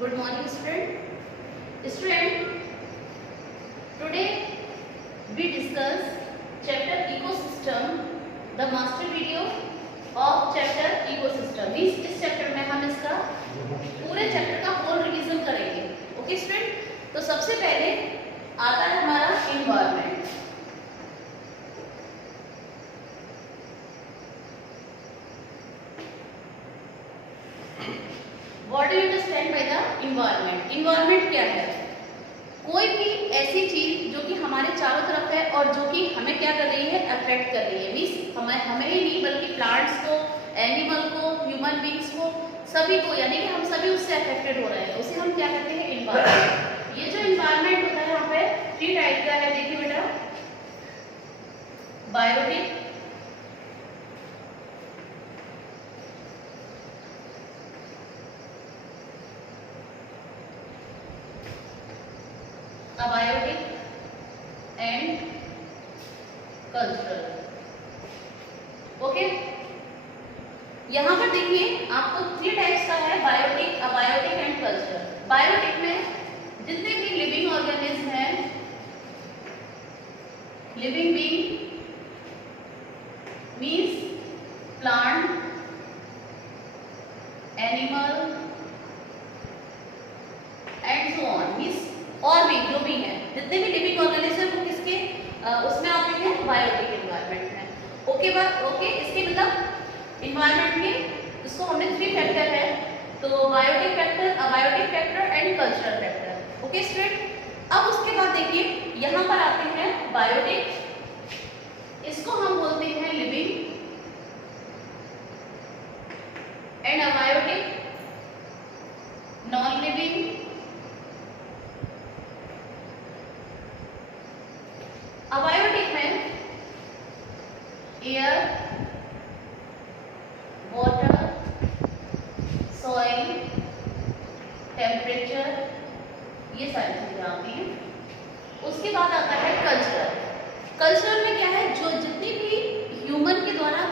Good morning, student. Student, today we discuss chapter ecosystem, the master video of chapter ecosystem. इस chapter में हम इसका पूरे chapter का होल रिवीजन करेंगे. ओके स्टूडेंट, तो सबसे पहले आता है हमारा environment. What do you understand by the environment? Environment क्या है? कोई भी ऐसी चीज जो कि हमारे चारों तरफ है और जो कि हमें क्या कर रही है, अफेक्ट कर रही है. मीन्स हमें ही नहीं बल्कि प्लांट्स को, एनिमल को, ह्यूमन बींग्स को, सभी को, यानी कि हम सभी उससे अफेक्टेड हो रहे हैं. उसे हम क्या कहते हैं, एनवायरनमेंट. ये जो एनवायरनमेंट होता है यहाँ पे 3 टाइप का है. देखिए बेटा, biotic, abiotic and cultural. Okay, यहाँ पर देखिए आपको 3 टाइप्स का है, biotic, abiotic and cultural. Biotic में जितने भी लिविंग ऑर्गेनिज्म हैं, living being means plant, animal and so on, means और भी जो भी है, जितने भी लिविंग ऑर्गेनिज्म है वो किसके उसमें आते हैं, बायोटिक एनवायरनमेंट में. ओके बात, ओके. इसके मतलब एनवायरनमेंट के इसको हमने 3 फैक्टर है, तो biotic factor, abiotic factor and cultural factor. Okay student, अब उसके बाद देखिए यहाँ पर आते हैं बायोटिक. इसको हम बोलते हैं living and abiotic non living. Abiotic में एयर, वाटर, सॉइल, टेम्परेचर, ये सारी चीजें आती हैं. उसके बाद आता है कल्चरल. कल्चरल में क्या है, जो जितनी भी ह्यूमन के द्वारा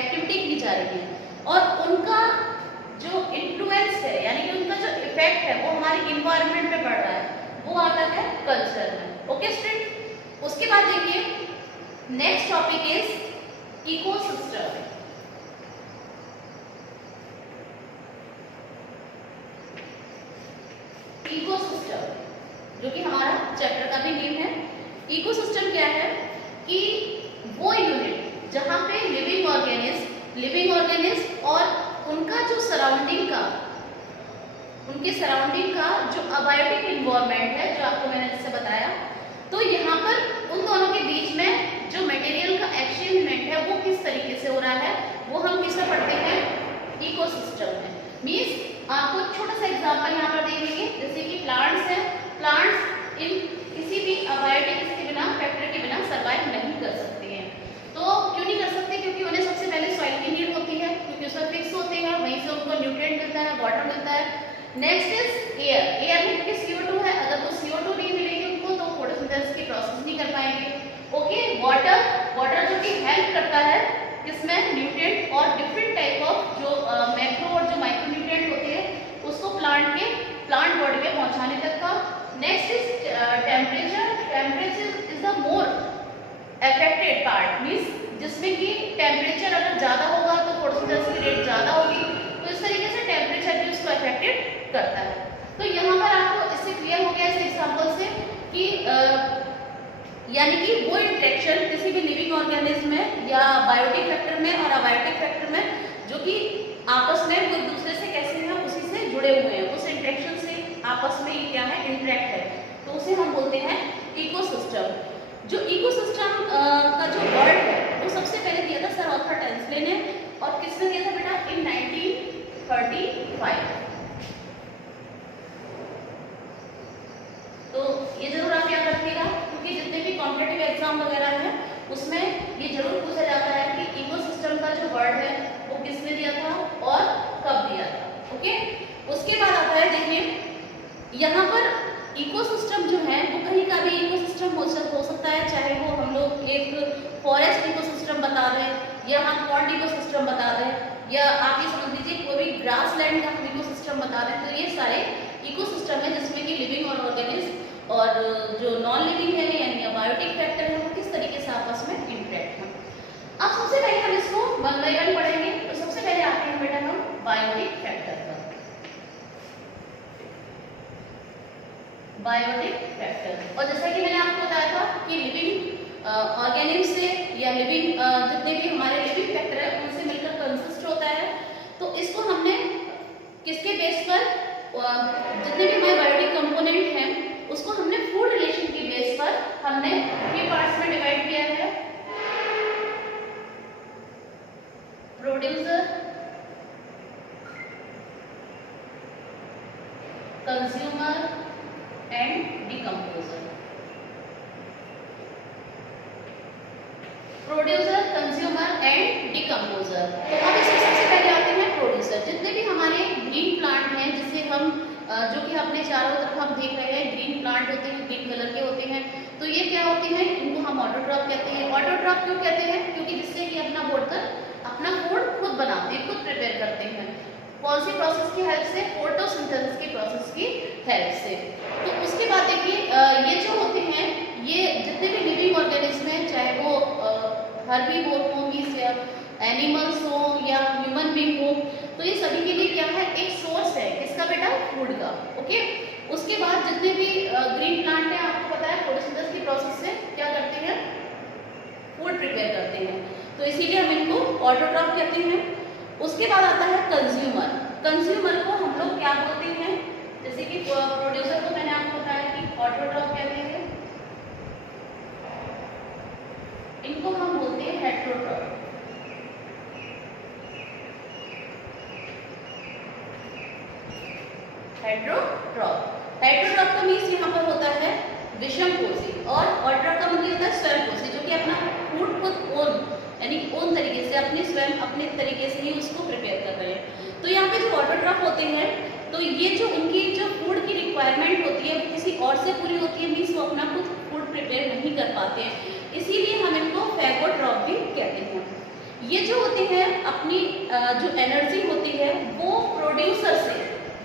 एक्टिविटी की जा रही है और उनका जो इन्फ्लुएंस है, यानी कि उनका जो इफेक्ट है वो हमारे इन्वायरमेंट पे पड़ रहा है, वो आता है कल्चरल में. ओके स्टूडेंट, उसके बाद देखिए next topic is ecosystem. Ecosystem जो कि हमारा चैप्टर का भी नेम है. इकोसिस्टम क्या है कि वो यूनिट जहां पे लिविंग ऑर्गेनिज्म और उनका जो उनके सराउंडिंग का जो अबायोटिक एनवायरनमेंट है, जो आपको मैंने जैसे बताया, तो यहाँ पर उन दोनों के बीच में जो मटेरियल का एक्सचेंजमेंट है वो किस तरीके से हो रहा है, वो हम किससे पढ़ते हैं, इकोसिस्टम में. मीन्स आपको छोटा सा एग्जांपल यहाँ पर देखेंगे, जैसे कि प्लांट्स हैं. प्लांट्स इन किसी भी अबायोटिक के बिना, फैक्टर के बिना सर्वाइव नहीं कर सकते हैं. तो क्यों नहीं कर सकते, क्योंकि उन्हें सबसे पहले सॉइल की नीड होती है, क्योंकि उसमें फिक्स होते हैं, वहीं से उनको न्यूट्रिएंट मिलता है, वाटर मिलता है. Next is air. एयर में क्योंकि CO2 है, अगर वो CO2 नहीं मिलेगी उनको तो फोटोसिंथेसिस की प्रोसेस नहीं कर पाएंगे. ओके, वाटर जो कि हेल्प करता है किसमें, न्यूट्रिएंट और डिफरेंट टाइप ऑफ जो मैक्रो और जो माइक्रो न्यूट्रिएंट होते हैं उसको प्लांट बॉडी में पहुंचाने तक का. Next is temperature. Temperature is the more affected part, means जिसमें कि टेम्परेचर अगर ज्यादा होगा तो फोटोसिंथेसिस की रेट ज्यादा होगी, तो इस तरीके से टेम्परेचर भी उसको अफेक्टेड करता है. तो यहाँ पर आपको इससे क्लियर हो गया इस एग्जांपल से कि यानी कि वो इंटरेक्शन किसी भी लिविंग ऑर्गेनिज्म में या बायोटिक फैक्टर में और अबायोटिक फैक्टर में जो कि आपस में वो एक दूसरे से कैसे हैं, उसी से जुड़े हुए हैं, उस इंटरेक्शन से आपस में ये क्या है, इंटरेक्ट है, तो उसे हम बोलते हैं इकोसिस्टम. जो इकोसिस्टम का जो वर्ड है वो सबसे पहले दिया था सर आर्थर टैंसले ने, और किसने दिया था बेटा, इन 1935. तो ये जरूर आप याद रखिएगा, क्योंकि जितने भी कॉम्पिटिटिव एग्जाम वगैरह हैं उसमें ये जरूर पूछा जाता है कि इकोसिस्टम का जो वर्ड है वो किसने दिया था और कब दिया था. ओके, उसके बाद आता है, देखिए यहाँ पर इकोसिस्टम जो है वो कहीं का भी इकोसिस्टम हो सकता है, चाहे वो हम लोग एक फॉरेस्ट इकोसिस्टम बता दें या हम पॉन्ड इकोसिस्टम बता दें, या आप ये समझ लीजिए कोई भी ग्रास लैंड का हम इकोसिस्टम बता दें, तो ये सारे इकोसिस्टम है जिसमें कि लिविंग और ऑर्गेनिज्म और जो नॉन लिविंग है यानी अबायोटिक फैक्टर है वो किस तरीके से आपस में इंटरेक्ट है। अब सबसे पहले हम इसको वन बाय वन पढ़ेंगे। तो सबसे पहले आते हैं बेटा हम बायोटिक फैक्टर पर। बायोटिक फैक्टर, और जैसा कि मैंने आपको बताया था कि लिविंग ऑर्गेनिज्म से या लिविंग जितने भी हमारे लिविंग फैक्टर है उनसे मिलकर कंसिस्ट होता है। तो इसको हमने किसके बेस पर, जितने भी हमारे बायोटिक कंपोनेंट हैं उसको हमने फूड रिलेशन के बेस पर हमने 3 पार्ट्स में डिवाइड किया है। Producer, consumer and decomposer. Producer, consumer and decomposer. तो अब इसमें सबसे पहले आते हैं प्रोड्यूसर। जितने भी हमारे ग्रीन प्लांट हैं जिसे हम जो कि अपने चारों तरफ हम देख रहे हैं ग्रीन प्लांट होते हैं, ग्रीन कलर के होते हैं। तो ये क्या होते हैं, इनको हम ऑटोट्रॉफ कहते हैं। ऑटोट्रॉफ क्यों कहते हैं, क्योंकि जिससे कि अपना वर्कर अपना फूड खुद बनाते हैं, खुद प्रिपेयर करते हैं। कौन सी प्रोसेस की हेल्प से, फोटोसिंथेसिस की प्रोसेस की हेल्प से। तो उसके बाद देखिए ये जो होते हैं ये जितने भी लिविंग ऑर्गेनिज्म हैं, चाहे वो हर्बीवोर हो या एनिमल्स हो या ह्यूमन बीइंग हो, तो ये सभी के लिए क्या है, एक सोर्स है किसका बेटा, फूड का। ओके, उसके बाद जितने भी ग्रीन प्लांट हैं आपको पता है फोटोसिंथेसिस की प्रोसेस से क्या करते हैं, फूड प्रिपेयर करते हैं। तो इसीलिए हम इनको ऑटोट्रॉफ कहते हैं। उसके बाद आता है कंज्यूमर। कंज्यूमर को हम लोग क्या बोलते हैं, जैसे कि प्रोड्यूसर को मैंने आपको बताया कि ऑटोट्रॉफ कहते हैं, इनको हम बोलते हैं हेटेरोट्रॉफ। हेटेरोट्रॉफ, हेटेरोट्रॉफ का मीन्स यहाँ पर होता है विषमपोषी, और ऑटोट्रॉफ का मतलब होता है स्वयंपोषी, जो कि अपना फूड खुद ओन यानी ओन तरीके से अपने स्वयं अपने तरीके से ही उसको प्रिपेयर कर रहे हैं। तो यहाँ पे जो ऑटोट्रॉफ होते हैं तो ये जो उनकी जो फूड की रिक्वायरमेंट होती है वो किसी और से पूरी होती है, मीन्स वो अपना खुद फूड प्रिपेयर नहीं कर पाते हैं, इसीलिए हम इनको फैगोट्रॉफ भी कहते हैं। ये जो होते हैं अपनी जो एनर्जी होती है वो प्रोड्यूसर से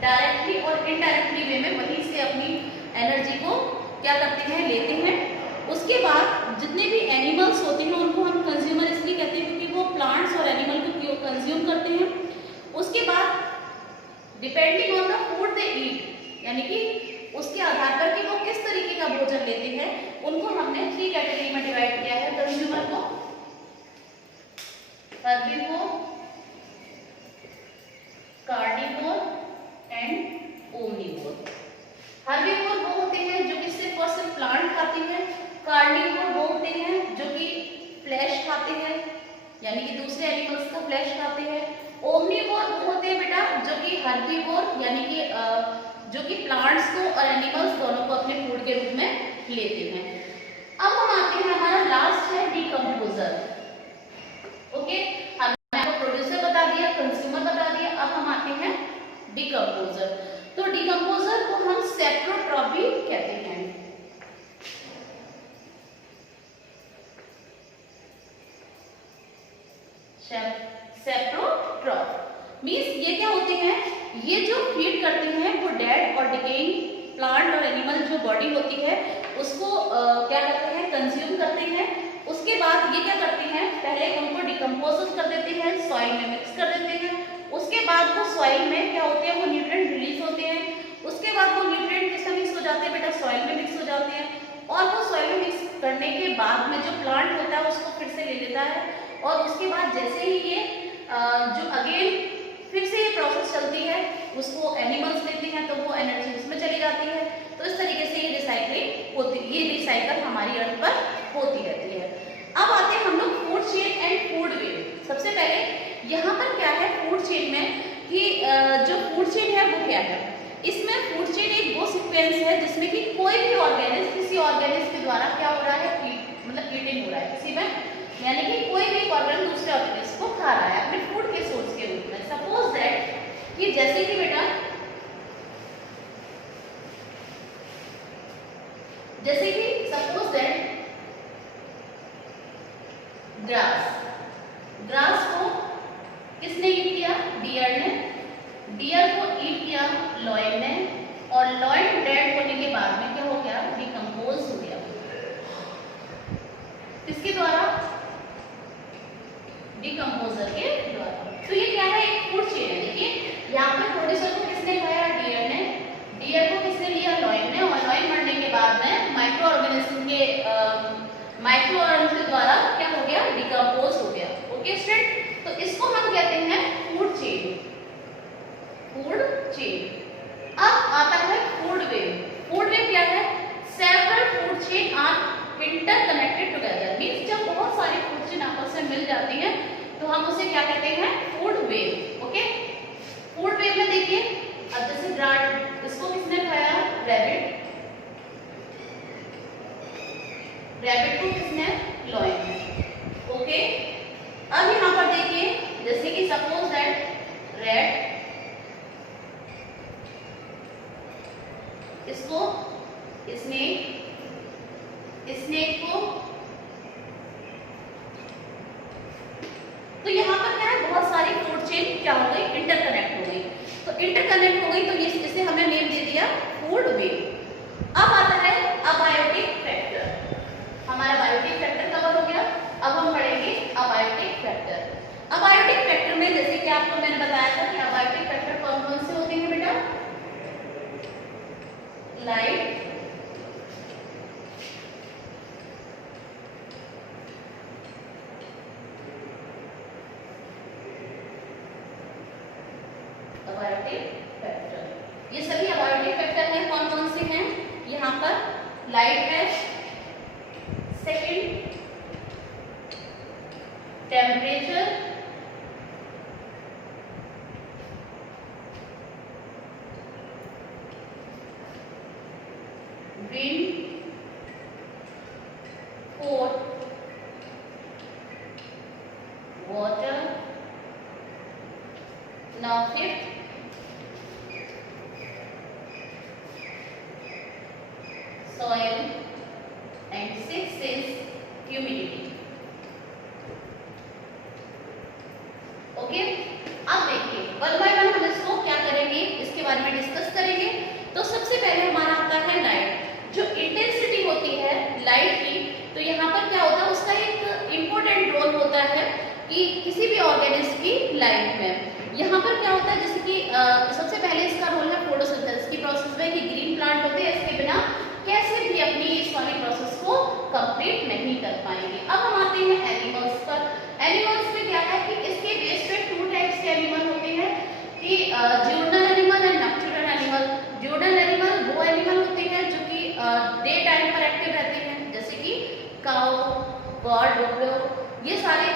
डायरेक्टली और इनडायरेक्टली वे में वहीं से अपनी एनर्जी को क्या करते हैं, लेते हैं। उसके बाद जितने भी एनिमल्स होते हैं उनको हम कंज्यूमर इसलिए कहते हैं क्योंकि वो प्लांट्स और एनिमल को कंज्यूम करते हैं। उसके बाद डिपेंडिंग ऑन द फूड दे ईट, यानी कि उसके आधार पर कि वो किस तरीके का भोजन लेते हैं, उनको हमने 3 कैटेगरी में डिवाइड किया है। कंज्यूमर को herbivore, carnivore and omnivore. Herbivore वो होते हैं जो कि सिर्फ और सिर्फ प्लांट खाते हैं। कार्निवोर वो होते हैं जो कि फ्लैश खाते हैं, यानी कि दूसरे एनिमल्स का फ्लैश खाते हैं। ओमनिवोर वो होते हैं बेटा जो कि हर्बीवोर यानी कि जो कि प्लांट्स को और एनिमल्स दोनों को अपने फूड के रूप में लेते हैं। अब हम आते हैं, हमारा लास्ट है डिकम्पोजर। ओके, हमने आपको प्रोड्यूसर बता दिया, कंज्यूमर बता दिया, अब हम आते हैं डिकम्पोजर। तो डिकम्पोजर को हम सेप्रोट्रॉफ भी कहते हैं। सेप्रोट्रॉफ मींस ये क्या होते हैं, ये जो फीड करते हैं वो डेड और डिकेइंग प्लांट और एनिमल जो बॉडी होती है उसको क्या करते हैं, कंज्यूम करते हैं। उसके बाद ये क्या करते हैं, पहले उनको डिकम्पोज कर देते हैं, सॉइल में मिक्स कर देते हैं। उसके बाद वो सॉइल में क्या होते हैं, वो न्यूट्रिएंट रिलीज होते हैं। उसके बाद वो न्यूट्रिएंट किसमें मिक्स हो जाते हैं बेटा, सॉइल में मिक्स हो जाते हैं, और वो सॉइल में मिक्स करने के बाद में जो प्लांट होता है उसको फिर से ले लेता है, और उसके बाद जैसे ही ये जो अगेन फिर से ये प्रोसेस चलती है, उसको एनिमल्स लेते हैं तो वो एनर्जी उसमें चली जाती है। तो इस तरीके से ये रिसाइकलिंग होती, ये रिसाइकल हमारी अर्थ पर होती रहती है। अब आते हैं हम लोग food chain and food web. सबसे पहले यहाँ पर क्या है फूड चेन में कि जो फूड चेन है वो क्या है, इसमें फूड चेन एक वो सीक्वेंस है जिसमें कि कोई भी ऑर्गेनिज्म किसी ऑर्गेनिज्म के द्वारा क्या हो रहा है, मतलब ईटिंग हो रहा है किसी में, यानी कि कोई भी ऑर्गेनिज्म दूसरे ऑर्गेनिज्म को खा रहा है अपने फूड के सोर्स के रूप में। सपोज दैट कि जैसे कि बेटा जैसे कि सपोज दैट ग्रास को किसने ईट किया, डियर ने, डियर को ईट किया लॉयन ने, और लॉइन डेड होने के बाद में क्या हो गया, डिकम्पोज हो गया। किसके द्वारा, डिकम्पोजर के द्वारा। तो ये क्या है, एक फूड चेन है। देखिए यहाँ पर प्रोड्यूसर को किसने खाया, डियर ने, डियर को किसने लिया, लॉइन ने, और लॉइन मरने के बाद में माइक्रो ऑर्गेनिज्म के द्वारा क्या हो गया, डिकम्पोज हो गया। ओके स्टूडेंट, तो इसको हम कहते हैं फूड चेन, फूड चेन। अब आता है फूड वेव। फूड वेव क्या है, several food chain are interconnected together, means जब बहुत सारी फूड चेन आपस में मिल जाती है तो हम उसे क्या कहते हैं, food web. Okay, food web में देखिए अब जैसे ब्राड, इसको किसने खाया, रैबिट, रैबिट को किसने, लॉयन ने। ओके, अब यहाँ पर देखिए जैसे कि सपोज दैट रैट, इसको स्नेक, स्नेक को, तो यहाँ पर क्या है, बहुत सारी फूड चेन क्या हो गई, इंटरकनेक्ट हो गई। तो इंटरकनेक्ट हो गई तो इसे हमने नेम दे दिया फूड वेव। अब आता है अबायोटिक फैक्टर। हमारा बायोटिक फैक्टर कवर हो गया। अब हम पढ़ेंगे अबायोटिक फैक्टर। अबायोटिक फैक्टर में जैसे कि आपको मैंने बताया था कि अबायोटिक फैक्टर कौन कौन से होते हैं बेटा, लाइट, अबायोटिक फैक्टर, ये सभी अबायोटिक फैक्टर हैं। कौन कौन से हैं, यहाँ पर लाइट है, second temperature, wind, fourth water, now fifth soil, and sixth is humidity. Okay, अब देखिए वन बाय वन हम इसको क्या करेंगे, इसके बारे में डिस्कस करेंगे। तो सबसे पहले हमारा आता है लाइट। जो इंटेंसिटी होती है लाइट की, तो यहाँ पर क्या होता है, उसका एक इम्पोर्टेंट रोल होता है कि किसी भी ऑर्गेनिज्म की लाइफ में। यहाँ पर क्या होता है, जैसे कि सबसे पहले इसका रोल है फोटोसिंथेसिस की प्रोसेस में, कि ग्रीन प्लांट होते हैं, इसके बिना कैसे भी अपनी इस वाली प्रोसेस को कंप्लीट नहीं कर पाएंगे। अब हम आते हैं एनिमल्स पर। एनिमल्स में क्या है कि इसके बेस पे टू टाइप्स के एनिमल होते हैं, कि diurnal animal and nocturnal animal. Diurnal animal वो एनिमल होते हैं जो कि डे टाइम पर एक्टिव रहते हैं, जैसे कि काऊ, गॉड, डोगलो, ये सारे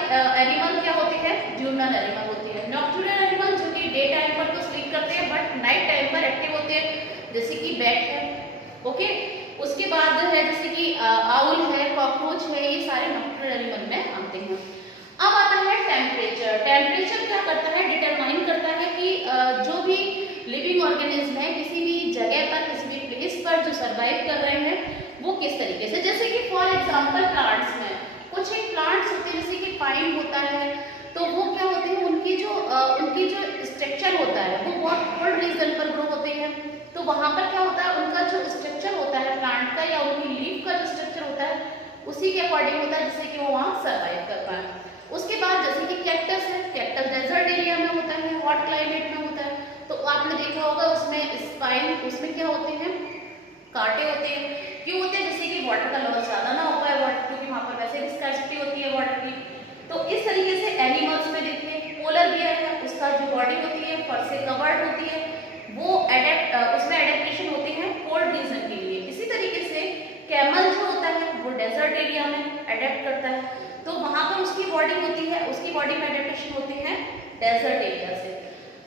एनिमल क्या होते हैं, ड्यूरनल एनिमल होते हैं। नॉक्टर्नल एनिमल जो कि डे टाइम पर तो स्लीप करते हैं बट नाइट टाइम पर एक्टिव होते हैं, जैसे कि बैट है। ओके, उसके बाद है जैसे कि आउल है, कॉकरोच है, ये सारे नॉक्टर्नल एनिमल में आते हैं। अब आता है टेम्परेचर। टेम्परेचर क्या करता है, डिटरमाइन करता है कि जो भी लिविंग ऑर्गेनिज्म है किसी भी जगह पर, किसी भी प्लेस पर जो सर्वाइव कर रहे हैं वो किस तरीके से, जैसे कि फॉर एग्जांपल प्लांट्स में कुछ एक प्लांट्स होते हैं जैसे कि पाइन होता है, तो वो क्या होते हैं, उनकी जो स्ट्रक्चर होता है वो बहुत कोल्ड रीजन पर ग्रो होते हैं। तो वहां पर क्या होता है, उनका जो स्ट्रक्चर होता है प्लांट का या उनकी लीफ का जो स्ट्रक्चर होता है उसी के अकॉर्डिंग होता है, जिससे कि वो वहाँ सर्वाइव कर पाए। उसके बाद जैसे कि कैक्टस है, कैक्टस डेजर्ट एरिया में होता है, हॉट क्लाइमेट में होता है, तो आपने देखा होगा उसमें स्पाइन, उसमें क्या होते हैं, कांटे होते हैं। क्यों होते हैं, जैसे कि वाटर का लॉस ज्यादा ना हो पाए वाटर, क्योंकि वहाँ पर वैसे भी स्कैर्सिटी होती है वाटर की। तो इस तरीके से एनिमल्स में देखिए पोलर बियर है, उसका जो बॉडी होती है फर से कवर्ड होती है, वो उसमें एडेप्टेशन होते हैं कोल्ड रीजन के लिए। इसी तरीके से कैमल जो होता है वो डेजर्ट एरिया में अडेप्ट करता है, तो वहां पर उसकी बॉडी होती है, उसकी बॉडी में एडेप्टेशन होते हैं डेजर्ट एरिया से।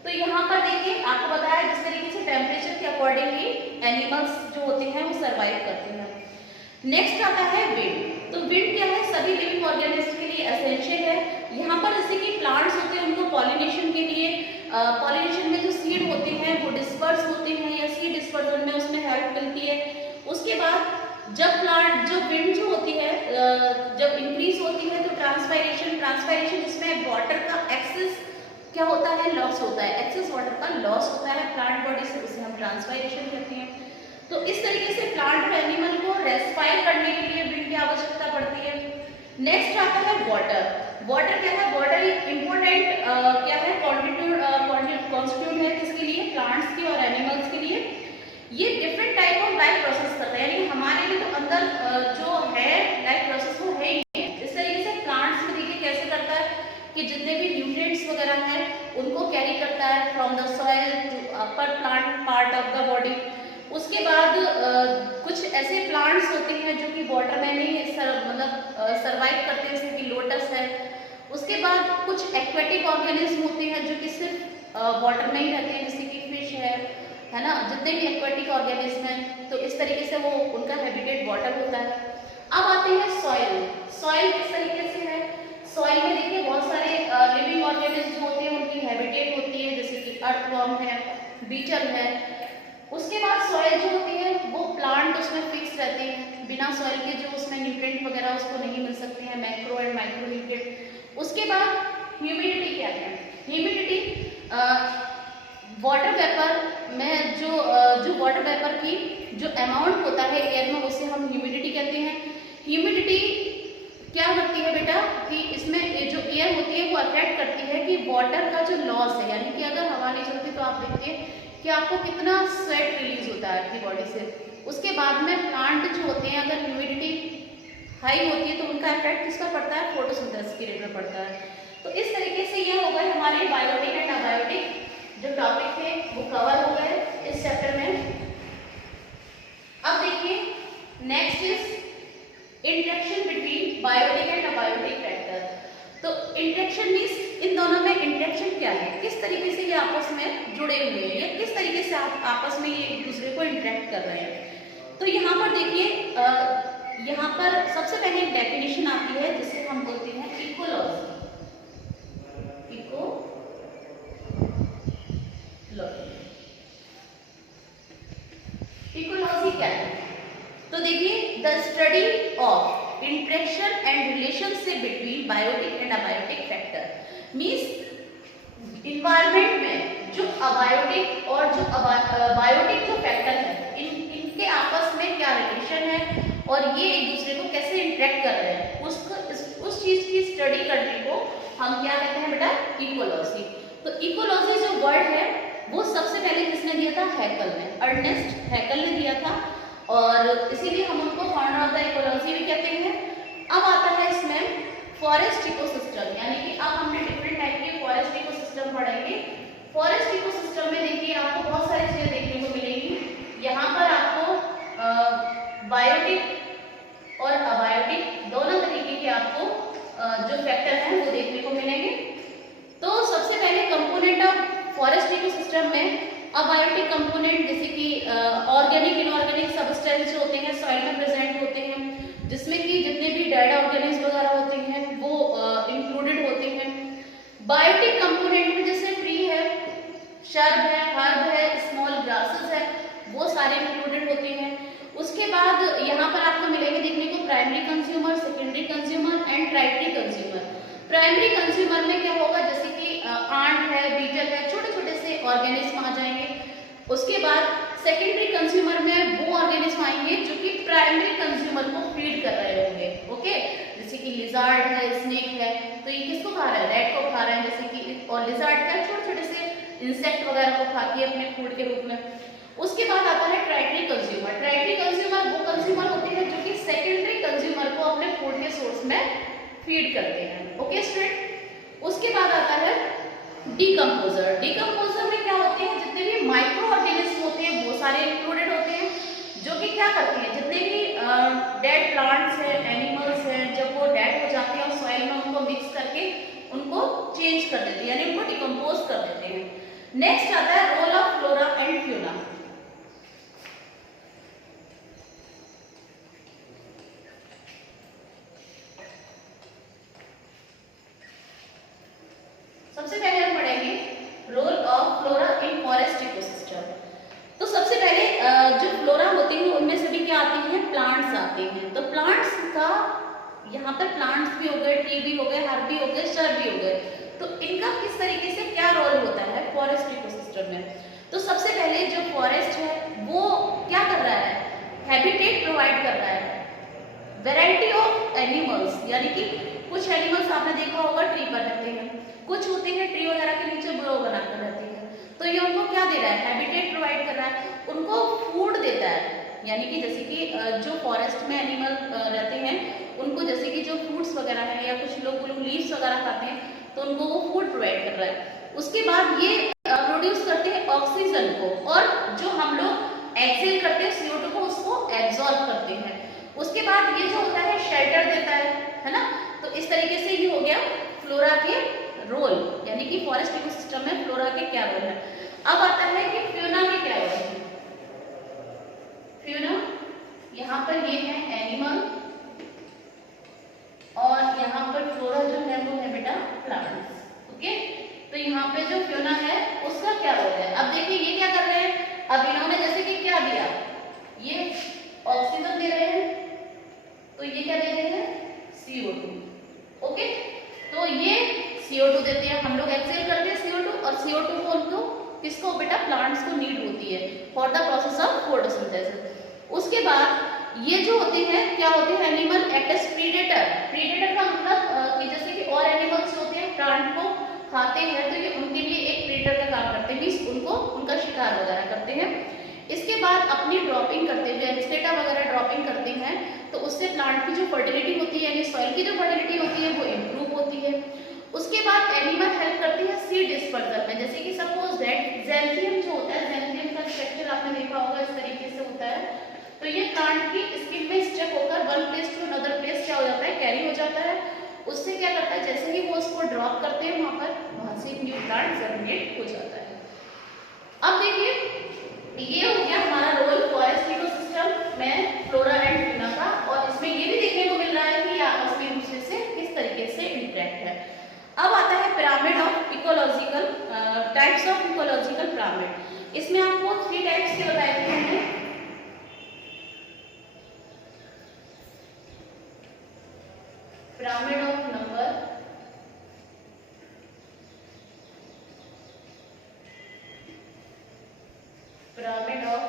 तो यहाँ पर देखिए आपको बताया जिस तरीके से टेम्परेचर के अकॉर्डिंग ही एनिमल्स जो होते हैं वो सर्वाइव करते हैं। नेक्स्ट आता है विंड। तो विंड क्या है, सभी लिविंग ऑर्गेनिज्म के लिए एसेंशियल है। यहाँ पर जैसे कि प्लांट्स होते हैं उनको पॉलिनेशन के लिए, पॉलिनेशन में जो सीड होते हैं वो डिस्पर्स होते हैं या सीड डिस्पर्सन में उसमें हेल्प मिलती है। उसके बाद जब विंड जो होती है जब इंक्रीज होती है तो ट्रांसपायरेशन जिसमें वाटर का एक्सेस क्या होता है, लॉस होता है, एक्सेस वाटर का लॉस होता है प्लांट बॉडी से, उसे हम ट्रांसपायरेशन कहते हैं। तो इस तरीके से प्लांट और एनिमल को रेस्पायर करने के लिए विंड की आवश्यकता पड़ती है। नेक्स्ट आता है वाटर। वाटर क्या है? वाटर एक इम्पोर्टेंट क्या है? कॉन्स्टिट्यूट है किसके लिए? प्लांट्स के और एनिमल्स के लिए। ये different type of life process करता है, यानी हमारे लिए तो अंदर जो है लाइफ प्रोसेस वो है ही नहीं है। इस तरीके से प्लांट्स में देखिए कैसे करता है कि जितने भी न्यूट्रिएंट्स वगैरह हैं उनको कैरी करता है from the soil to upper plant part of the body. उसके बाद कुछ ऐसे प्लांट्स होते हैं जो कि वाटर में ही मतलब सर्वाइव करते हैं, जैसे कि लोटस है। उसके बाद कुछ एक्वेटिक ऑर्गेनिज्म होते हैं जो कि सिर्फ वाटर में ही रहते हैं, जैसे कि फिश है ना, जितने भी एक्वेटिक ऑर्गेनिज्म हैं। तो इस तरीके से वो उनका हैबिटेट वाटर होता है। अब आते हैं सॉइल। सॉइल किस तरीके से है? सॉइल में देखिए बहुत सारे लिविंग ऑर्गेनिज्म होते हैं, उनकी हैबिटेट होती है, जैसे कि अर्थवर्म है, बीटल है। उसके बाद सॉइल जो होती है वो प्लांट उसमें फिक्स रहते हैं, बिना सॉइल के जो उसमें न्यूट्रिएंट वगैरह उसको नहीं मिल सकते हैं, मैक्रो एंड माइक्रो न्यूट्रिएंट। उसके बाद ह्यूमिडिटी क्या है? ह्यूमिडिटी वाटर वेपर में जो वाटर वेपर की जो अमाउंट होता है एयर में, उसे हम ह्यूमिडिटी कहते हैं। ह्यूमिडिटी क्या करती है बेटा कि इसमें जो एयर होती है वो अफेक्ट करती है कि वाटर का जो लॉस है, यानी कि अगर हवा नहीं चलती तो आप देखिए कि आपको कितना स्वेट रिलीज होता है आपकी बॉडी से। उसके बाद में प्लांट जो होते हैं अगर ह्यूमिडिटी हाई होती है तो उनका इफेक्ट किस पर पड़ता है? फोटोसिंथेसिस के रेट में पड़ता है। तो इस तरीके से ये हो गए हमारे बायोटिक एंड अबायोटिक जो टॉपिक थे वो कवर हो गए इस चैप्टर में। अब देखिए next is interaction between biotic and abiotic factor. तो इंटरेक्शन मीन्स इन दोनों में इंटरेक्शन क्या है, किस तरीके से ये आपस में जुड़े हुए हैं या किस तरीके से आप आपस में ये एक दूसरे को इंटरेक्ट कर रहे हैं। तो यहाँ पर देखिए यहाँ पर सबसे पहले एक डेफिनेशन आती है जिसे हम बोलते हैं इकोलॉजी। इकोलॉजी क्या है? तो देखिए the study of interaction and relationship between biotic and abiotic factor means environment में जो अबायोटिक और जो बायोटिक जो फैक्टर है इनके आपस में क्या रिलेशन है और ये एक दूसरे को कैसे इंटरेक्ट कर रहे हैं, उस चीज की स्टडी करने को हम क्या कहते हैं बेटा? इकोलॉजी। तो इकोलॉजी जो वर्ड है वो सबसे पहले किसने दिया था? हैकल ने, अर्नेस्ट हैकल ने दिया था, और इसीलिए हम उनको फाउंडर ऑफ द इकोलॉजी भी कहते हैं। अब आता है इसमें फॉरेस्ट इकोसिस्टम, यानी कि अब हमने डिफरेंट टाइप के फॉरेस्ट इकोसिस्टम पढ़ेंगे। फॉरेस्ट इकोसिस्टम में देखिए आपको बहुत सारी चीजें देखने को मिलेंगी। यहाँ पर आपको बायोटिक और अबायोटिक दोनों तरीके के आपको जो फैक्टर हैं वो देखने को मिलेंगे। तो सबसे पहले कंपोनेंट ऑफ फॉरेस्ट इकोसिस्टम में अबायोटिक कंपोनेंट जैसे कि ऑर्गेनिक इनऑर्गेनिक सब्सटेंस होते हैं सॉइल में प्रेजेंट होते हैं, जिसमें कि जितने भी डेड ऑर्गेनिज्म वगैरह होते हैं वो इंक्लूडेड होते हैं। बायोटिक कंपोनेंट में जैसे ट्री है, शर्ब है, हर्ब है, स्मॉल ग्रासेस है, वो सारे इंक्लूडेड होते हैं। उसके बाद यहाँ पर आपको मिलेंगे देखने को primary consumer, secondary consumer and tertiary consumer. Primary consumer में क्या होगा, जैसे कि आंट है, बीटल है, छोटे छोटे से ऑर्गेनिज्म आ जाएंगे। उसके बाद सेकेंडरी कंज्यूमर में वो ऑर्गेनिज्म आएंगे जो कि प्राइमरी कंज्यूमर को फीड कर रहे होंगे। ओके, जैसे कि लिजार्ड है, स्नेक है, तो ये किसको खा रहा है? रैट को खा रहा है, जैसे कि, और लिजार्ड क्या छोटे छोटे से इंसेक्ट वगैरह को खाती है अपने फूड के रूप में। उसके बाद आता है टर्शियरी कंज्यूमर। टर्शियरी कंज्यूमर वो कंज्यूमर होते हैं जो कि सेकेंडरी कंज्यूमर को अपने फूड के सोर्स में फीड करते हैं। ओके स्टूडेंट, उसके बाद आता है डिकम्पोजर। डिकम्पोजर में क्या होते हैं, जितने भी माइक्रो ऑर्गेनिज्म होते हैं वो सारे इंक्लूडेड होते हैं, जो कि क्या करते हैं, जितने भी डेड प्लांट्स हैं, एनिमल्स हैं, जब वो डेड हो जाते हैं और सॉइल में उनको मिक्स करके उनको चेंज कर देते हैं, यानी उनको डिकम्पोज कर देते हैं। नेक्स्ट आता है role of flora and fauna. सबसे पहले हम पढ़ेंगे role of flora in forest ecosystem. तो सबसे पहले जो फ्लोरा होती है उनमें से भी क्या आते हैं? प्लांट्स आते हैं। तो प्लांट्स का यहाँ पर प्लांट्स भी हो गए, ट्री भी हो गए, हर्ब भी हो गए, शर्ब भी हो गए। तो इनका किस तरीके से क्या रोल होता है फॉरेस्ट इकोसिस्टम में? तो सबसे पहले जो फॉरेस्ट है वो क्या कर रहा है, हैबिटेट प्रोवाइड कर रहा है वैरायटी ऑफ एनिमल्स, यानी कि कुछ एनिमल्स आपने देखा होगा ट्री पर रहते हैं, कुछ होते हैं ट्री वगैरह के नीचे burrow बनाकर रहते हैं, तो ये उनको क्या दे रहा है, हैबिटेट प्रोवाइड कर रहा है, उनको फूड देता है, यानी कि जैसे कि जो फॉरेस्ट में एनिमल रहते हैं उनको जैसे कि जो फ्रूट्स वगैरह है या कुछ लोग लीव्स वगैरह खाते हैं तो उनको वो फूड प्रोवाइड कर रहा है। उसके बाद ये प्रोड्यूस करते हैं ऑक्सीजन को, और जो हम लोग एक्सेल करते हैं CO2 को उसको एब्जॉर्ब करते हैं। उसके बाद ये जो होता है शेल्टर देता है ना, तो इस तरीके से ये हो गया फ्लोरा के रोल, यानी कि फॉरेस्ट इकोसिस्टम में फ्लोरा के क्या रोल है। अब आता है कि फ्यूना के क्या रोल है। फ्यूना यहाँ पर ये है एनिमल और यहाँ पर फ्लोरा जो है वो है बेटा प्लांट्स। ओके, तो यहाँ पे जो फ्यूना है उसका क्या रोल है। अब देखिए ये क्या कर रहे हैं, अब इन्होंने जैसे कि क्या दिया, ये ऑक्सीजन दे रहे हैं, तो ये क्या दे रहे हैं, CO2। ओके, तो ये CO2 देते हैं, हम लोग एक्सेल करते हैं CO2, और CO2 को उनको किसको बेटा, प्लांट्स को नीड होती है for the process of photosynthesis. उसके बाद ये जो होते हैं क्या होते हैं, animal act as predator. Predator का मतलब कि जैसे कि और एनिमल्स होते हैं प्लांट को खाते हैं, तो ये उनके लिए एक प्रीडेटर का काम करते हैं, मींस उनको उनका शिकार वगैरह करते हैं। इसके बाद अपनी ड्रॉपिंग करते हैं, एंस्टेटा वगैरह ड्रॉपिंग करते हैं, तो उससे प्लांट की जो फर्टिलिटी होती है यानी सॉइल की जो फर्टिलिटी होती है वो इम्प्रूव होती है। उसके बाद एनिमल हेल्प करती है सीड डिस्पर्सल में, जैसे कि सपोज दैट ज़ैंथियम जो होता है, ज़ैंथियम का स्ट्रक्चर आपने देखा होगा इस तरीके से होता है, तो ये प्लांट की स्किन में स्टेप होकर one place to another place क्या हो जाता है, कैरी हो जाता है। उससे क्या करता है, जैसे ही वो उसको ड्रॉप करते हैं वहां से न्यू प्लांट जर्मिनेट हो जाता है। अब देखिए ये हो गया हमारा रोल फॉरेस्ट इकोसिस्टम में फ्लोरा एंड फ्यूना का, और इसमें ये भी देखने को मिल रहा है कि आपस में दूसरे से किस तरीके से इंटरेक्ट है। अब आता है pyramid of ecological types of ecological pyramid. इसमें आपको 3 टाइप्स के बताए गए हैं। Pyramid of number, pyramid of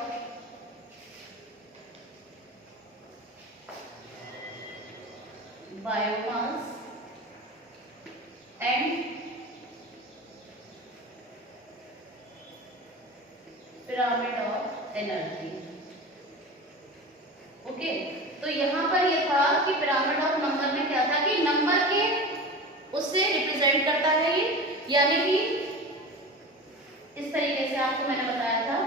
biomass and pyramid of energy. Okay, तो यहाँ पर ये था कि पिरामिड ऑफ नंबर में क्या था कि नंबर के उससे रिप्रेजेंट करता है ये, यानी कि इस तरीके से आपको मैंने बताया था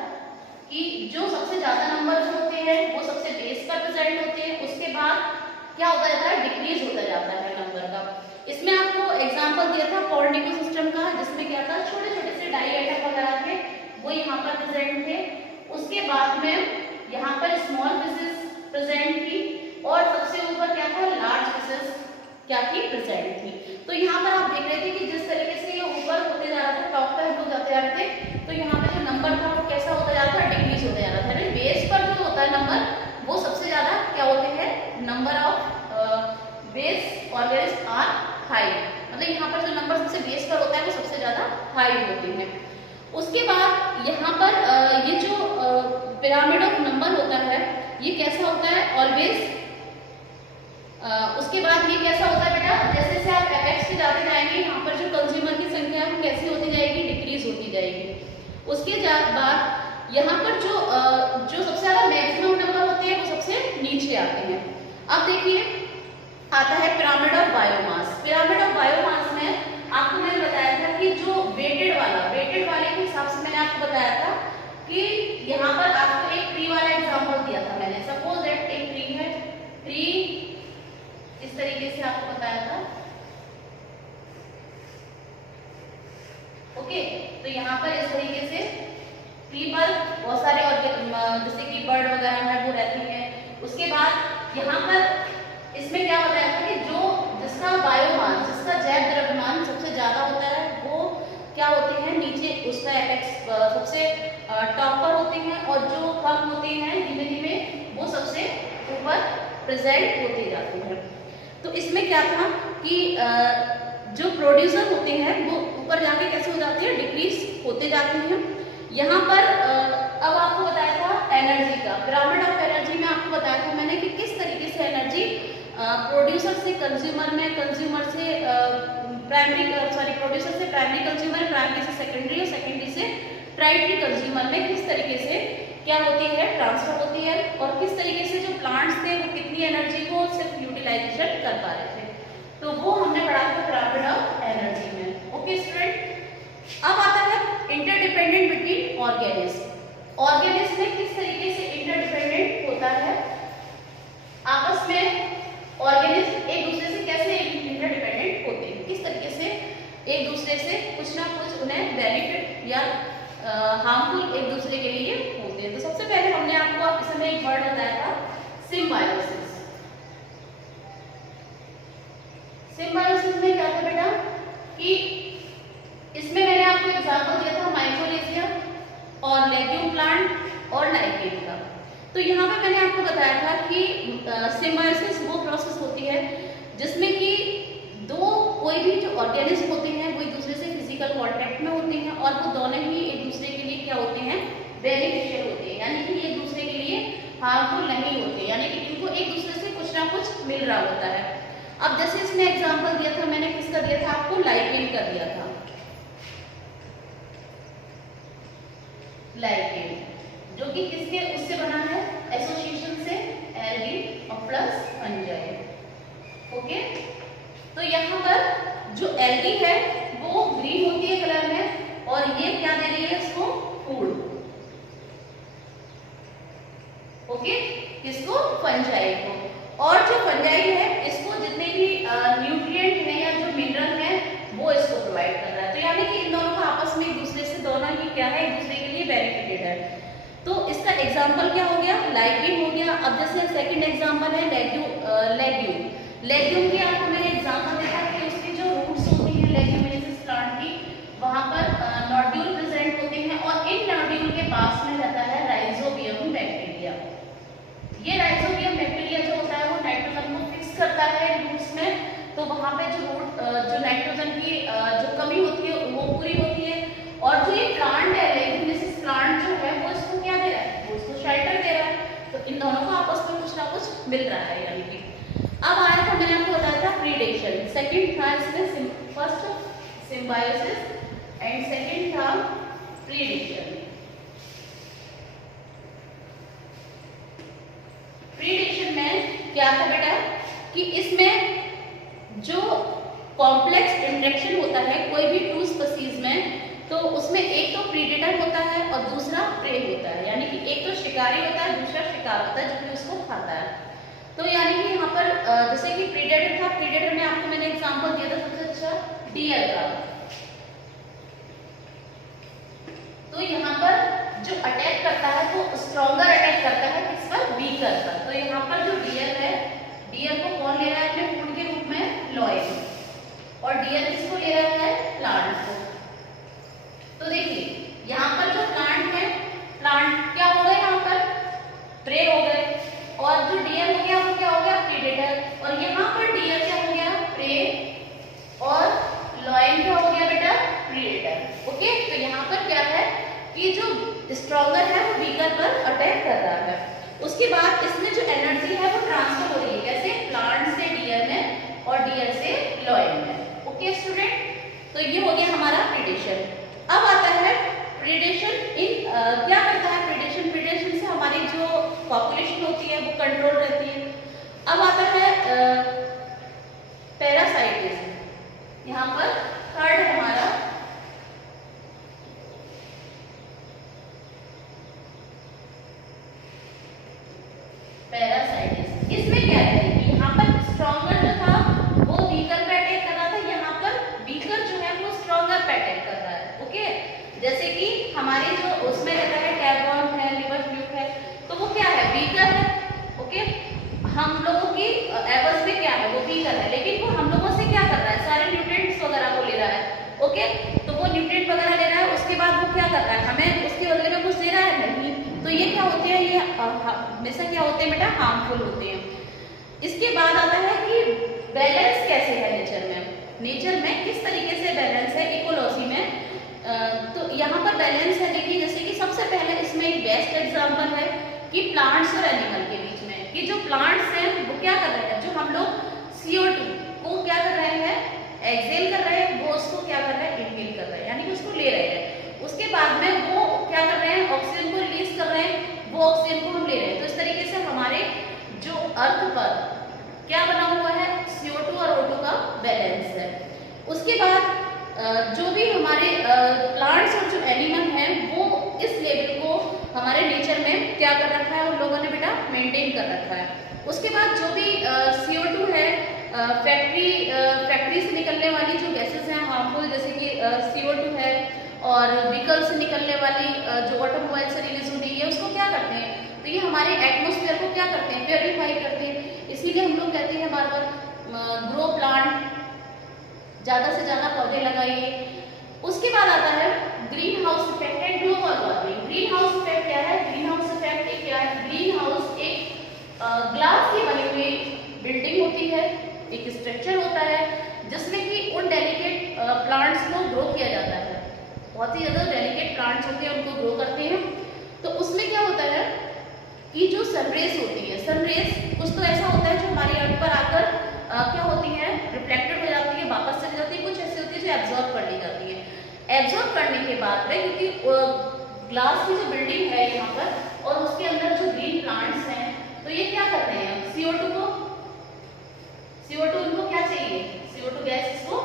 कि जो सबसे ज्यादा नंबर जो होते हैं वो सबसे बेस पर प्रेजेंट होते हैं, उसके बाद क्या होता जाता है, डिक्रीज होता जाता है नंबर का। इसमें आपको एग्जांपल दिया था पॉन्ड इकोसिस्टम का, जिसमें क्या था छोटे छोटे से डाई एटम वगैरह थे वो यहाँ पर प्रेजेंट थे। उसके बाद में यहाँ पर स्मॉल फिशेस प्रेजेंट थी, और सबसे ऊपर क्या था, लार्ज फिशेस क्या थी, प्रेजेंट थी। तो यहाँ पर आप देख रहे थे कि जिस तरीके से ये ऊपर होते जा रहा था, टॉप पर हम लोग जाते जा रहे थे, तो यहाँ पे जो नंबर था वो कैसा होता जा रहा था, डिक्रीज होता जा रहा था। बेस पर जो होता है नंबर वो सबसे ज्यादा क्या होते हैं, number of base always are high, मतलब यहाँ पर जो नंबर सबसे बेस पर होता है वो सबसे ज्यादा हाई होते हैं। उसके बाद यहाँ पर ये जो पिरामिड ऑफ नंबर होता है ये कैसा होता है, ऑलवेज। उसके बाद ये कैसा होता है बेटा, जैसे जैसे आप एपेक्स पे जाते जाएंगे यहाँ पर जो कंज्यूमर की संख्या है वो कैसी होती जाएगी, डिक्रीज होती जाएगी। उसके बाद यहाँ पर जो सबसे ज्यादा मैक्सिमम नंबर होते हैं वो सबसे नीचे आते हैं। अब देखिए आता है pyramid of biomass. Pyramid of biomass में आपको मैंने बताया था कि जो वेटेड वाले के हिसाब से मैंने आपको बताया था कि यहाँ पर आपको एक ट्री वाला एग्जांपल दिया था मैंने। सपोज दैट एक ट्री है, ट्री इस तरीके से आपको बताया था। ओके, तो यहाँ पर इस तरीके से ट्री पर बहुत सारे और जैसे कि बर्ड वगैरह है वो रहती है। उसके बाद यहाँ पर इसमें क्या बताया था कि जिसका बायोमास, जिसका जैव द्रव्यमान सबसे ज्यादा होता है वो क्या होते हैं, नीचे उसका एपेक्स सबसे टॉप पर होते हैं, और जो कम होते हैं धीमे धीमे वो सबसे ऊपर प्रेजेंट होते जाते हैं। तो इसमें क्या था कि जो प्रोड्यूसर होते हैं वो ऊपर जाके कैसे हो जाते हैं, डिक्रीज होते जाते हैं। यहाँ पर अब आपको एनर्जी का, पिरामिड ऑफ एनर्जी में आपको बताया था मैंने कि किस तरीके से एनर्जी प्रोड्यूसर से कंज्यूमर में, कंज्यूमर से प्रोड्यूसर से प्राइमरी कंज्यूमर, प्राइमरी से सेकेंडरी और सेकेंडरी से टर्शियरी कंज्यूमर में किस तरीके से क्या होती है, ट्रांसफर होती है, और किस तरीके से जो प्लांट्स थे वो कितनी एनर्जी को सिर्फ यूटिलाइजेशन कर पा रहे थे। तो वो हमने पढ़ा था पिरामिड ऑफ एनर्जी में। ओके स्टूडेंट, अब आता है इंटरडिपेंडेंट बिटवीन ऑर्गेनिज्म। ऑर्गेनिज्म में किस तरीके से इंटरडिपेंडेंट होता है, आपस में ऑर्गेनिज्म एक दूसरे से कैसे इंटरडिपेंडेंट होते हैं, किस तरीके से एक दूसरे से कुछ ना कुछ उन्हें बेनिफिट या हार्मफुल एक दूसरे के लिए होते हैं। तो सबसे पहले हमने आपको इसमें एक वर्ड बताया था सिम्बायोसिस। सिम्बायोसिस में क्या था बेटा कि इसमें मैंने आपको एग्जांपल दिया था माइक्रोरेजिया और लेग्यूम प्लांट और लाइकेन का। तो यहाँ पे मैंने आपको बताया था कि सिम्बायोसिस वो प्रोसेस होती है जिसमें कि कोई भी जो ऑर्गेनिज्म होते हैं वो एक दूसरे से फिजिकल कांटेक्ट में होते हैं और वो दोनों ही एक दूसरे के लिए क्या होते हैं, बेनिफिशियल होते हैं, यानी कि एक दूसरे के लिए हार्मफुल नहीं होते, यानी कि इनको एक दूसरे से कुछ ना कुछ मिल रहा होता है। अब जैसे इसमें एग्जांपल दिया था मैंने, किसका दिया था आपको, लाइकेन का दिया था। लाइकेन जो कि किसके उससे बना है, एसोसिएशन से, एल्गी और प्लस फंजाई। ओके, तो यहाँ पर जो एल्गी है वो ग्रीन होती है कलर में और ये क्या दे रही है इसको, फूड। ओके, किसको, फंजाई को। और जो फंजाई है इसको जितने भी न्यूट्रिएंट है या जो मिनरल है वो इसको प्रोवाइड कर रहा है। तो यानी कि इन दोनों का आपस में एक दूसरे से दोनों ही क्या है, एक दूसरे के लिए बेनिफिटेड है। तो इसका एग्जाम्पल क्या हो गया, लाइकेन हो गया। अब जैसे सेकंड एग्जाम्पल है लेग्यूम। लेग्यूम की आपको मैंने एग्जाम्पल देखा कि उसकी जो रूट्स होती हैं लेग्यूमिनेसिस प्लांट की, वहां पर नोड्यूल प्रेजेंट होते हैं और इन नोड्यूल के पास में रहता है राइजोबियम बैक्टीरिया। ये राइजोबियम बैक्टीरिया जो होता है वो नाइट्रोजन को फिक्स करता है रूट्स में। तो वहां पे जो नाइट्रोजन की जो कमी होती है वो पूरी होती है। और जो ये प्लांट है लेग्यूमिनेसिस प्लांट जो है वो इसको क्या दे रहा है, वो इसको शेल्टर दे रहा है। तो इन दोनों को आपस में कुछ ना कुछ मिल रहा है। यानी कि अब आया था, मैंने आपको बताया था प्रीडेशन। सेकंड था इसमें फर्स्ट सिम्बायोसिस एंड सेकंड था प्रीडेशन। प्रीडेशन में क्या था बेटा कि इसमें जो कॉम्प्लेक्स इंटरेक्शन होता है कोई भी टू स्पीशीज में, तो उसमें एक तो प्रीडेटर होता है और दूसरा प्रे होता है। यानी कि एक तो शिकारी होता है, दूसरा शिकार होता है जो कि उसको खाता है। तो यानी कि यहाँ पर जैसे कि प्रीडेटर था, प्रीडेटर में आपको मैंने एग्जांपल दिया था सबसे अच्छा डियर का। तो यहाँ पर जो अटैक करता है वो स्ट्रॉन्गर अटैक करता है किस पर, वीकर पर। तो यहाँ पर जो डियर है, डियर को कौन ले रहा है अपने फूड के रूप में, लॉयन, और डियर किसको ले रहा है, प्लांट को। तो देखिए यहाँ पर जो प्लांट है, प्लांट क्या हो गए, यहाँ पर प्रे हो गए, और जो डियर हो गया वो क्या हो गया, प्रीडेटर। और यहाँ पर डियर क्या हो गया, प्रे, और लॉयन क्या हो गया बेटा, प्रीडेटर। ओके, तो यहाँ पर क्या है कि जो स्ट्रॉन्गर है वो वीकर पर अटैक कर रहा है। उसके बाद इसमें जो एनर्जी है वो ट्रांसफर हो रही है, कैसे, प्लांट से डियर में और डियर से लॉयन में। ओके स्टूडेंट, तो ये हो गया हमारा प्रीडेशन। अब आता है प्रीडेशन इन क्या करता है प्रीडेशन, प्रीडेशन से हमारी जो पॉपुलेशन होती है वो कंट्रोल रहती है। अब आता है पैरासाइटिज्म। यहाँ पर थर्ड है हमारा पैरासाइटिज्म। इसमें क्या है कि यहाँ पर स्ट्रॉन्गर जो था वो वीकर पे अटैक कर रहा था, यहाँ पर वीकर जो है वो स्ट्रॉन्गर पे अटैक कर रहा है। ओके, जैसे कि हमारे जो उसमें रहता है टैबॉन है, लिवर फ्लूक है, तो वो क्या है, वीकर है। ओके, हम लोगों की एवज में क्या है, वो वीकर है, लेकिन वो हम लोगों से क्या कर रहा है, सारे न्यूट्रिएंट्स वगैरह को ले रहा है। ओके, तो वो न्यूट्रिएंट वगैरह ले रहा है, उसके बाद वो क्या कर रहा है, हमें उसके बदले में कुछ दे रहा है नहीं। तो ये क्या होते हैं, ये हमेशा क्या होते हैं बेटा, हार्मफुल होते हैं। इसके बाद आता है कि बैलेंस कैसे है नेचर में, नेचर में किस तरीके से बैलेंस है, इकोलॉजी में तो यहाँ पर बैलेंस है। देखिए जैसे कि सबसे पहले इसमें एक बेस्ट एग्जांपल है कि प्लांट्स और एनिमल के बीच में कि जो प्लांट्स हैं वो क्या कर रहे हैं, जो हम लोग CO2 को क्या कर रहे हैं, एक्सहेल कर रहे हैं, वो उसको क्या कर रहे हैं, इनहेल कर रहे हैं, यानी कि उसको ले रहे हैं। उसके बाद में वो क्या कर रहे हैं, ऑक्सीजन को रिलीज कर रहे हैं, वो ऑक्सीजन को हम ले रहे हैं। तो इस तरीके से हमारे जो अर्थ पर क्या बना हुआ है, CO2 और O2 का बैलेंस है। उसके बाद जो भी हमारे प्लांट्स और जो एनिमल हैं वो इस लेवल को हमारे नेचर में क्या कर रखा है, उन लोगों ने बेटा मेंटेन कर रखा है। उसके बाद जो भी CO2 है, फैक्ट्री से निकलने वाली जो गैसेस हैं हार्मफुल, जैसे कि CO2 है, और व्हीकल से निकलने वाली जो ऑटोमोबाइल से रिलीज होती है, उसको क्या करते हैं, तो ये हमारे एटमॉस्फेयर को क्या करते हैं, प्योरीफाई करते हैं। इसीलिए हम लोग कहते हैं बार बार ग्रो प्लांट, ज़्यादा से ज़्यादा पौधे लगाइए। उसके बाद आता है green house effect and global warming. Green house effect क्या है, ग्रीन हाउस इफेक्ट क्या है, ग्रीन हाउस एक ग्लास की बनी हुई बिल्डिंग होती है, एक स्ट्रक्चर होता है जिसमें कि उन डेलिकेट प्लांट्स को ग्रो किया जाता है। बहुत ही ज़्यादा डेलिकेट प्लांट्स होते हैं, उनको ग्रो करते हैं। तो उसमें क्या होता है कि जो सनरेज होती है, सनरेज कुछ तो ऐसा होता है जो हमारी अर्थ पर आकर क्या होती है, रिफ्लेक्टेड हो जाती है, वापस चली जाती है। कुछ ऐसी होती है जो एब्जॉर्ब कर ली जाती है। एब्जॉर्ब करने के बाद में, क्योंकि ग्लास की जो बिल्डिंग है यहाँ पर और उसके अंदर जो ग्रीन प्लांट्स हैं, तो ये क्या करते हैं, CO2 उनको क्या चाहिए, CO2 गैस इसको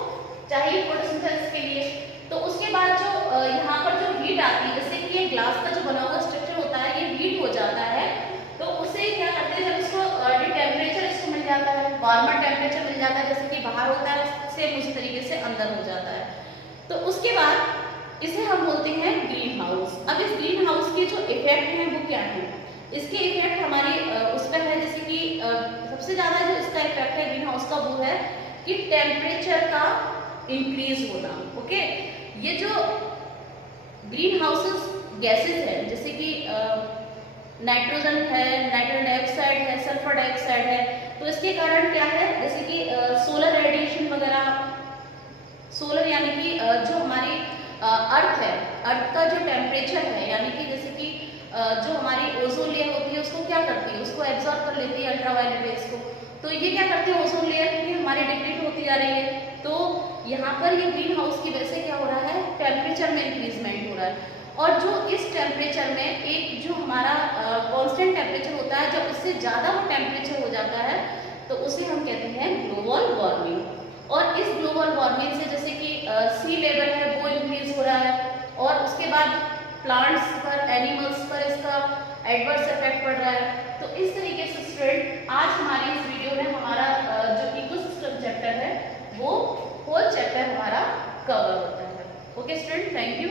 चाहिए फोटोसिंथेसिस के लिए। तो उसके बाद जो यहाँ पर जो हीट आती है, जैसे कि ये ग्लास का जो बना हुआ स्ट्रक्चर होता है, ये हीट हो जाता है, तो उसे क्या करते हैं, जब इसको टेम्परेचर इसको मिल जाता है, वार्मर टेम्परेचर मिल जाता है, जैसे कि बाहर होता है सेम उसी तरीके से अंदर हो जाता है। तो उसके बाद इसे हम बोलते हैं ग्रीन हाउस। अब इस ग्रीन हाउस के जो इफेक्ट हैं वो क्या है, इसके इफेक्ट हमारी उस पर है, जैसे कि सबसे ज़्यादा जो इसका इफेक्ट है ग्रीन हाउस का वो है कि टेम्परेचर का इंक्रीज होना। ओके, ये जो ग्रीन हाउसेस गैसेस है, जैसे कि नाइट्रोजन है, नाइट्रोजन डाइऑक्साइड है, सल्फर डाइऑक्साइड है, तो इसके कारण क्या है, जैसे कि सोलर रेडिएशन वगैरह, सोलर यानी कि जो हमारी अर्थ है, अर्थ का जो टेम्परेचर है, यानी कि जैसे कि जो हमारी ओजोन लेयर होती है उसको क्या करती है, उसको एब्जॉर्ब कर लेती है अल्ट्रावायलेट रेज को। तो ये क्या करते हैं, ओजोन लेयर क्योंकि हमारी डिप्लीट होती जा रही है, तो यहाँ पर ये ग्रीन हाउस की वजह से क्या हो रहा है, टेम्परेचर में इंक्रीजमेंट हो रहा है। और जो इस टेम्परेचर में एक जो हमारा कांस्टेंट टेम्परेचर होता है, जब उससे ज़्यादा वो टेम्परेचर हो जाता है तो उसे हम कहते हैं ग्लोबल वार्मिंग। और इस ग्लोबल वार्मिंग से जैसे कि सी लेवल है वो इंक्रीज हो रहा है, और उसके बाद प्लांट्स पर, एनिमल्स पर इसका एडवर्स इफेक्ट पड़ रहा है। तो इस तरीके से स्टूडेंट आज हमारी इस वीडियो में हमारा जो इकोसिस्टम चैप्टर है वो होल चैप्टर हमारा कवर होता है। Okay student, thank you.